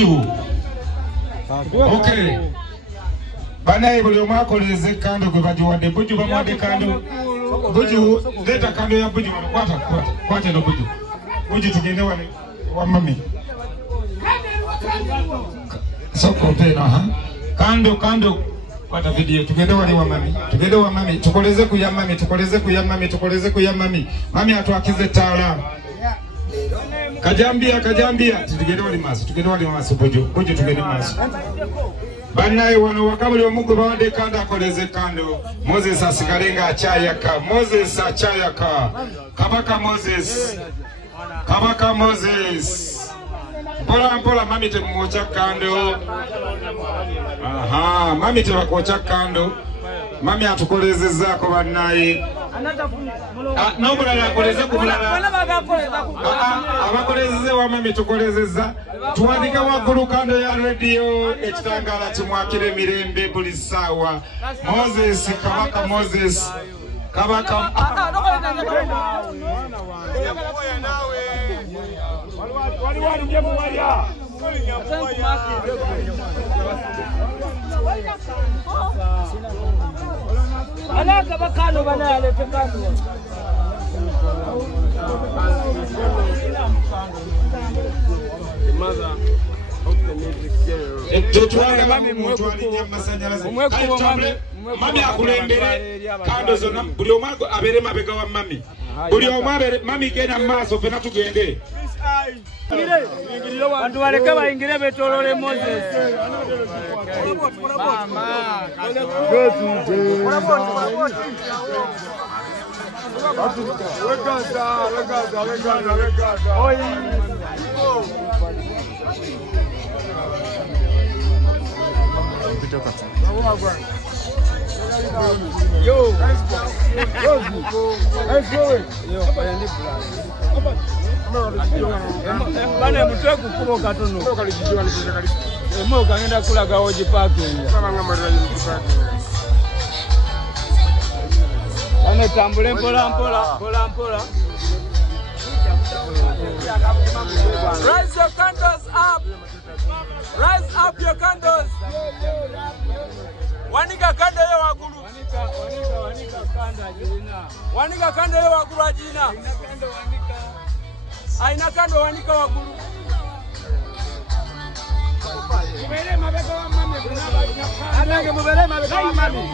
Buju. Okay. Banaye buli omwakoleze kando gwe bajiwadde Buju bamwadde kando. Buju leta kando ya Buju kwata no Buju. Buju tugende wale wa mami. Soko tena kando kwata video tugende wale wa mami. Tugende wa mami tukoleze ku ya mami. Mami atwakize taala. Kajambia tugende wale maso Buju tugende maso. Banaye wano wakabuli omugo bawade kanda akoleze kando. Moses asikalenga achayaka. Kabaka Moses. Mpola mami temuocha kando. Aha, mami tebakocha kando. Mami atukolezezako banaye. N'omulala akoleze ku mulala. Abakolezeze wa mami tukolezeza. Tuwandika waggulu kando ya radio ekitangala kimwakire mirembe buli sawa. Kabaka Moses. Mother of the music Mami akulembere kando zonna buli omwago abere mabega wa mami. Buli omwabere mami genda maaso fena tugende. Bantu baleka bayingire betolole Moses. Yo, bana mutweku kubo katono. Mo kangenda kulaga oji parking. Ane tambule mpola. Raise your candles up. Rise up your candles. Wanika kanda yo wagulu. Wanika kanda yo wagulu ajina. Aina kando wanika wagulu. Mubele mabeka wa mami. Adenge mubele mabeka wa mami.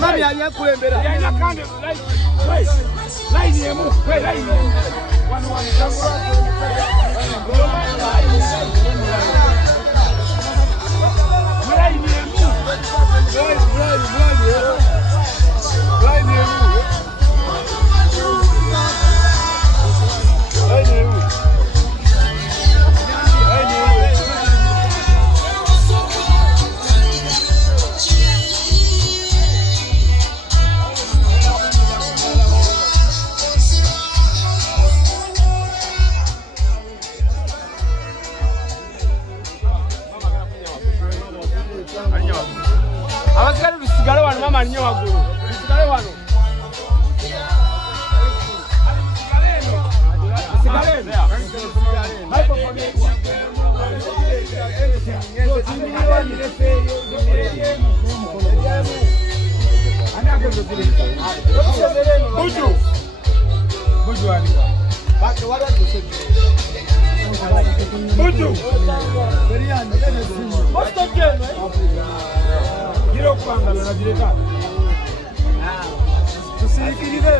Mami aliyakulembera. Aina kando line yemu. Line. One. Abasikale bisigale wano mama nnyo waggulu. Bisigale wano. Bisigale. Buju alika. Buju. Giro kwanga na direka. Tusikirire.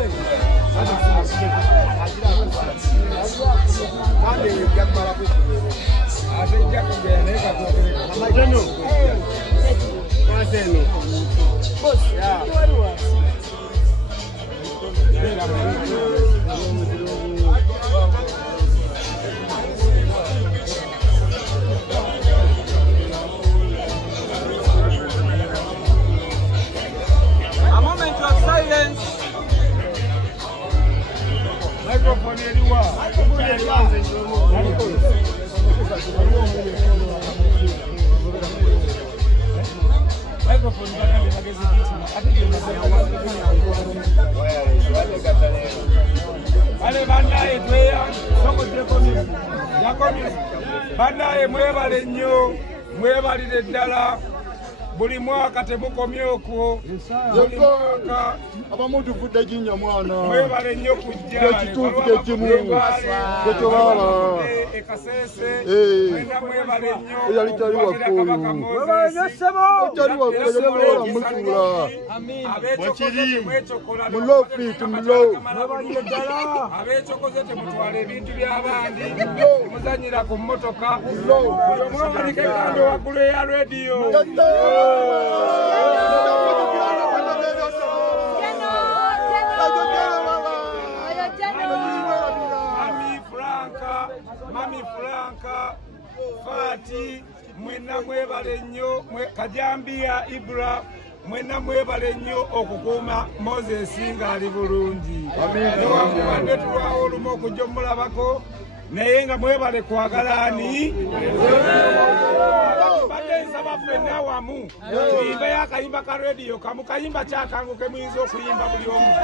A moment of silence. Microphone anyone. Microphone. Bannaye mwebale nnyo, mwebalire ddala. Buli mwaka temukomye okwo. Buli mwaka abamu tuvudde jinnya mwana. Mwebale nnyo kujja. Ekituufu kye kimu. Kyetobala. Ekasese. Mwebale nnyo. Eyali tali wakkulu. Mwebale nnyo ssebo. Tali wakkulu yali musuula. Mwekiri. Mulofi tumulo. Mwebalire ddala. Abeecokoze temutwala ebintu by'abandi. Temuzanyira ku mmotoka. Mwebalike kando waggulu eya rediyo. Mami Franka, Fati, mwena mwebale nnyo, Kajambia Ibra, mwena mwebale nnyo okukuuma Moses ng'ali bulungi. Newankubadde tulwawo olumu okujja omulabako, naye nga mwebale kwagalaani. Badde nsaba ffenna wamu tuyimbeyo akayimba ka rediyo kamu kayimba kyakangu ke muyinza okuyimba buli omu.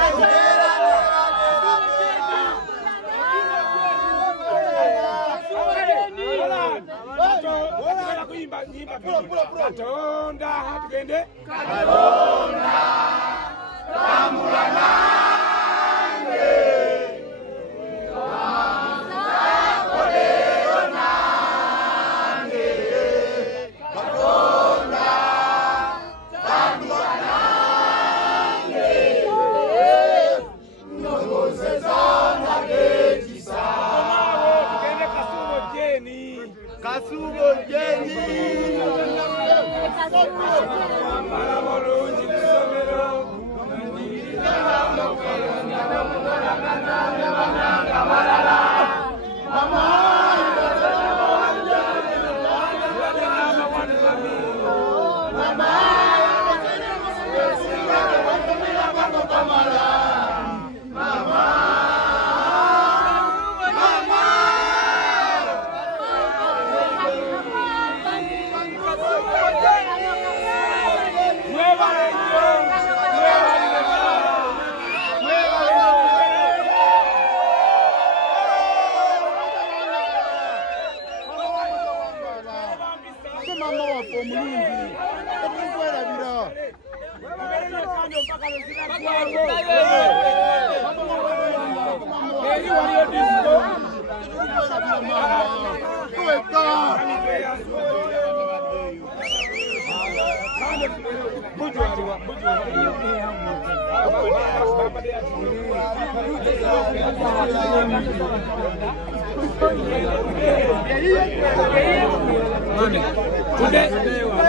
Katonda tugende. Katonda tambula nange.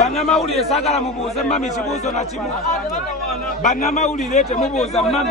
Bannamawulire saagala mubuuze mami kibuuzo na kimu. Bannamawulire temubuuza mami.